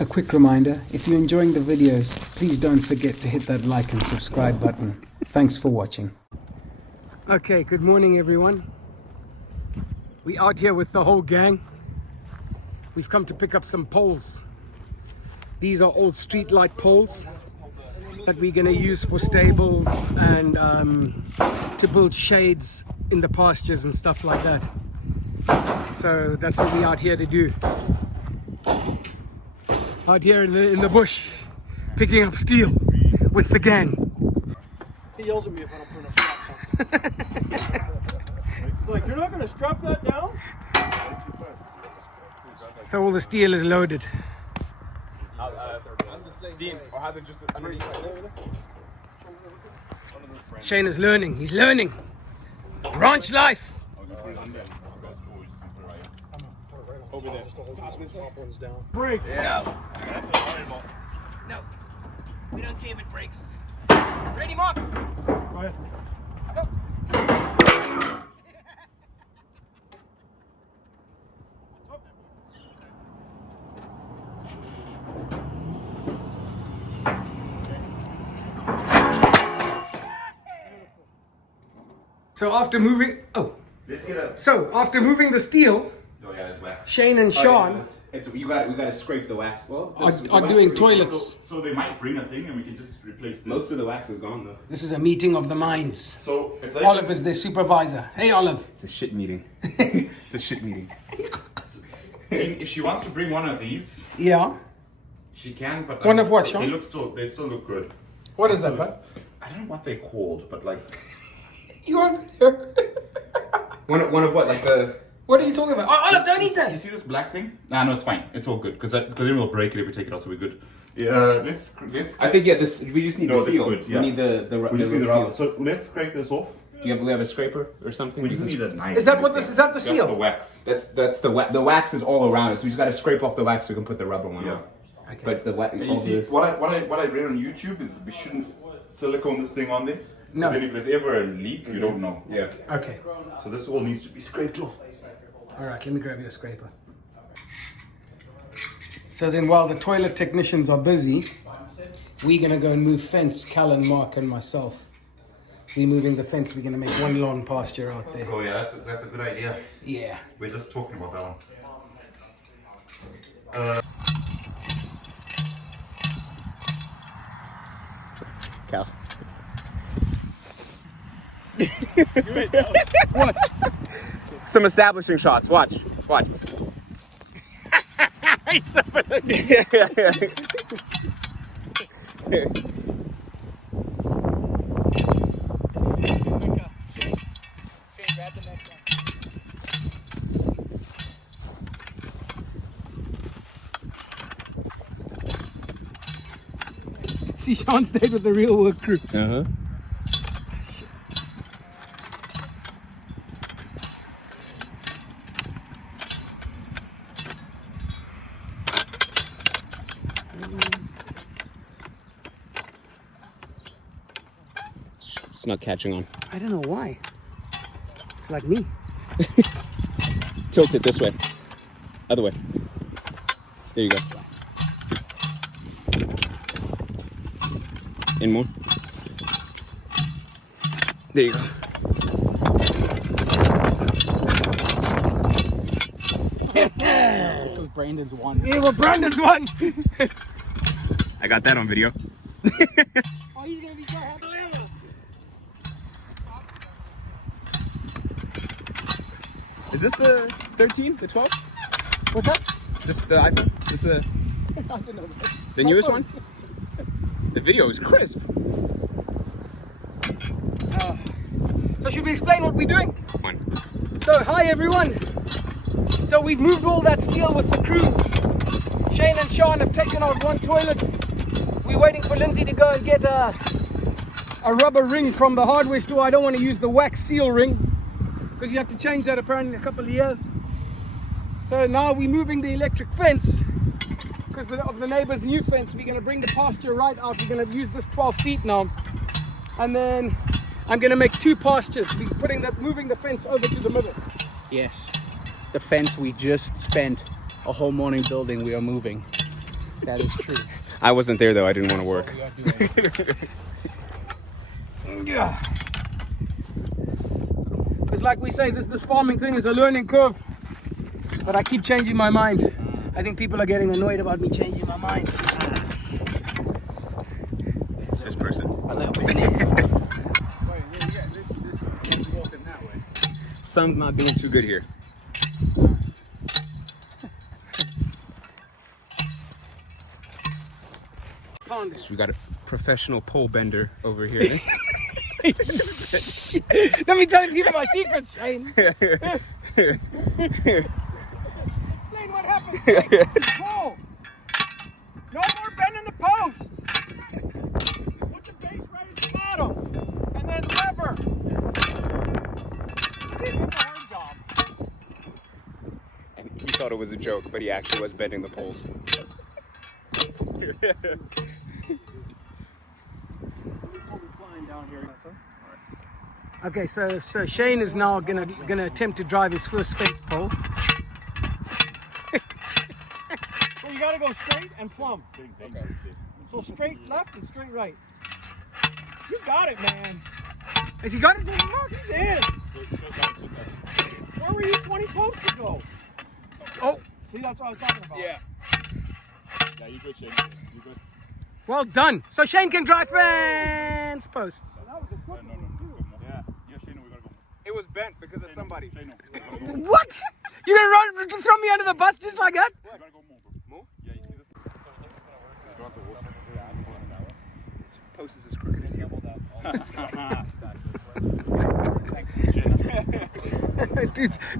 A quick reminder, if you're enjoying the videos, please don't forget to hit that like and subscribe button. Thanks for watching. Okay, good morning everyone. We out here with the whole gang. We've come to pick up some poles. These are old street light poles that we're going to use for stables and to build shades in the pastures and stuff like that. So that's what we're out here to do. Out here in the bush, picking up steel with the gang. He yells at me if I don't put enough straps on. He's like, you're not going to strap that down? So all the steel is loaded. Shane is learning. He's learning. Ranch life. Over there. Just to hold these top ones down. Break. Yeah. No. We don't came with brakes. Ready, Mark? Go ahead. Go. So after moving, after moving the steel, Shane and Sean we got to scrape the wax. Well, are doing toilets. So they might bring a thing and we can just replace this. Most of the wax is gone though. This is a meeting of the minds. So if they Olive is their supervisor. Hey, Olive. It's a shit meeting. It's a shit meeting. if she wants to bring one of these, Yeah. she can. But One of what, Sean? They still look good. What is that, bud? I don't know what they're called, but like You on video? One of what? Like the. What are you talking about? Oh, Olive, don't eat you that. see this black thing? Nah, no, it's fine. It's all good because then we'll break it if we take it out. So we're good. Yeah, let's. I think this. We just need the seal. Good, yeah. We need the We just need the seal. rubber. So let's scrape this off. Do we have a scraper or something? We just need a knife. Is that what this is? That the That's seal? the wax. That's the wax. The wax is all around it, so we just got to scrape off the wax so we can put the rubber one Yeah. on. Okay. But the wax. And you see, what I read on YouTube is we shouldn't silicone this thing on there. No. Then if there's ever a leak, you don't know. Yeah. Okay. So this all needs to be scraped off. All right, let me grab you a scraper. So then while the toilet technicians are busy, we're going to go and move fence, Callan, Mark and myself. We're moving the fence. We're going to make one lawn pasture out there. Oh yeah, that's a good idea. Yeah. We're just talking about that one. Cal. What? Some establishing shots. Watch. See, Sean stayed with the real work crew. Uh-huh. It's not catching on. I don't know why. It's like me. Tilt it this way. Other way. There you go. In more. There you go. This was Brandon's one. Yeah, well, Brandon's one. I got that on video. Oh, he's gonna be so happy. Is this the 13? The 12? What's that? This the iPhone? Is this the I don't know. the newest one? The video is crisp. So should we explain what we're doing? One. So hi everyone. So we've moved all that steel with the crew. Shane and Sean have taken out one toilet. We're waiting for Lindsay to go and get a rubber ring from the hardware store. I don't want to use the wax seal ring because you have to change that apparently in a couple of years. So now we're moving the electric fence because of the neighbor's new fence. We're going to bring the pasture right out. We're going to use this 12 feet now. And then I'm going to make two pastures. We're moving the fence over to the middle. Yes, the fence we just spent a whole morning building, we are moving. That is true. I wasn't there though. I didn't want to work. Yeah. It's like we say, this farming thing is a learning curve. But I keep changing my mind. I think people are getting annoyed about me changing my mind. This person. A little bit. Sun's not doing too good here. So we got a professional pole bender over here. Let me tell people my secrets, Shane. Explain what happened. Pull. No more bending the post. Put the base right at the bottom. And then lever. Give him a hard job. And he thought it was a joke, but he actually was bending the poles. Okay, so Shane is now gonna attempt to drive his first fence pole. So you gotta go straight and plumb. Okay. So straight left and straight right. You got it, man. Has he got it? He's in. Where were you 20 posts ago? Oh, See, that's what I was talking about. Yeah. Yeah, you good, Shane. You good. well done. So Shane can drive fence posts. That was a good one, too. Yeah. Yeah, Shane, we gotta go. It was bent because of somebody. Shane, we gotta go. What? You're gonna throw me under the bus just like that? You gotta go move, bro. Move? Yeah, you see this? This post is as crooked as you.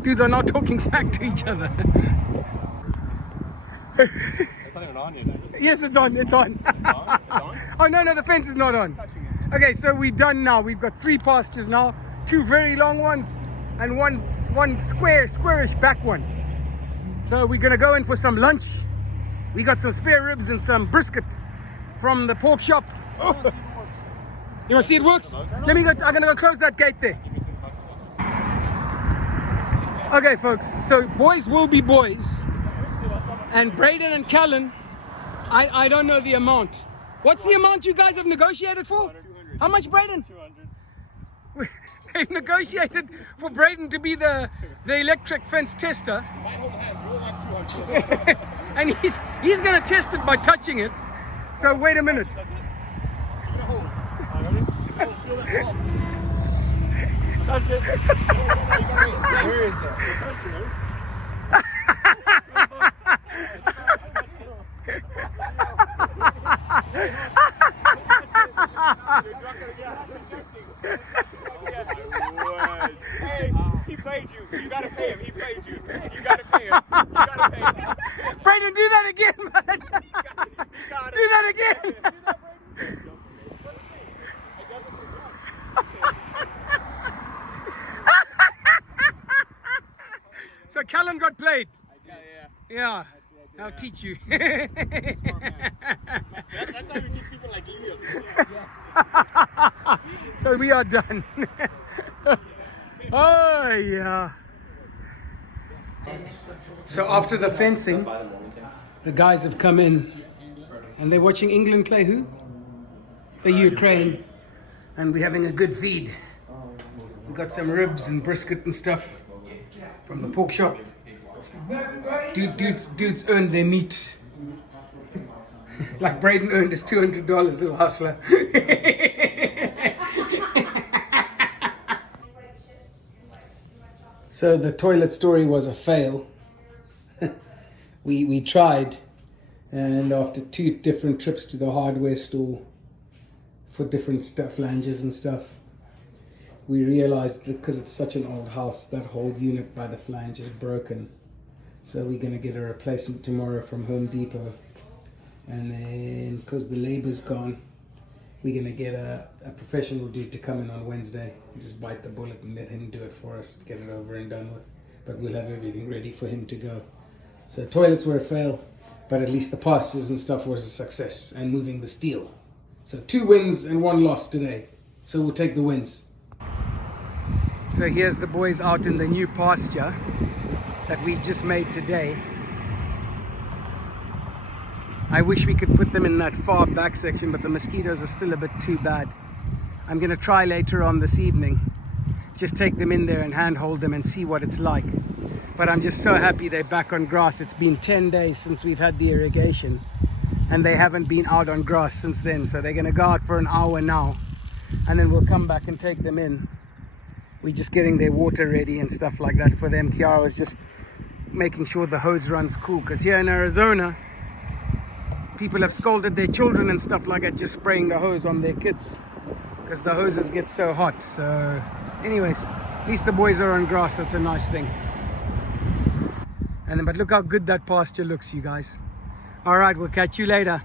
dudes are not talking smack to each other. It's not even on yet. Yes, it's on. It's on. It's on? Oh no, the fence is not on. Okay, so we're done now. We've got 3 pastures now, 2 very long ones, and one squarish back one. So we're gonna go in for some lunch. We got some spare ribs and some brisket from the pork shop. Oh. You wanna see it works? Let me go. I'm gonna go close that gate there. Okay, folks. So boys will be boys, and Braden and Callan, I don't know the amount. What's the amount you guys have negotiated for? How much, Braden? 200. They've negotiated for Braden to be the electric fence tester. And he's gonna test it by touching it. So wait a minute. Touched it. Where is it? Hey, he played you. You gotta pay him. He played you. You gotta pay him. You gotta pay him. Braden, do that again, man. Do that again. So Callan got played. Yeah. I'll teach you. That's how you get people like Leo. So we are done. Oh yeah. So after the fencing, the guys have come in and they're watching England play who? The Ukraine. And we're having a good feed. We got some ribs and brisket and stuff from the pork shop. Dudes earned their meat. Like Braden earned his $200, little hustler. So the toilet story was a fail. We tried, and after 2 different trips to the hardware store for different flanges and stuff, we realized that because it's such an old house, that whole unit by the flange is broken. So we're going to get a replacement tomorrow from Home Depot. And then because the labor's gone, we're going to get a professional dude to come in on Wednesday and just bite the bullet and let him do it for us to get it over and done with. But we'll have everything ready for him to go. So toilets were a fail, but at least the pastures and stuff was a success, and moving the steel. So 2 wins and 1 loss today. So we'll take the wins. So here's the boys out in the new pasture that we just made today. I wish we could put them in that far back section, but the mosquitoes are still a bit too bad. I'm gonna try later on this evening, just take them in there and handhold them and see what it's like. But I'm just so happy they're back on grass. It's been 10 days since we've had the irrigation, and they haven't been out on grass since then. So they're gonna go out for an hour now, and then we'll come back and take them in. We're just getting their water ready and stuff like that for them. Kiara was just making sure the hose runs cool, because here in Arizona, people have scolded their children and stuff like that, just spraying the hose on their kids, because the hoses get so hot. So anyways, at least the boys are on grass. That's a nice thing. And then, but look how good that pasture looks, you guys. All right, we'll catch you later.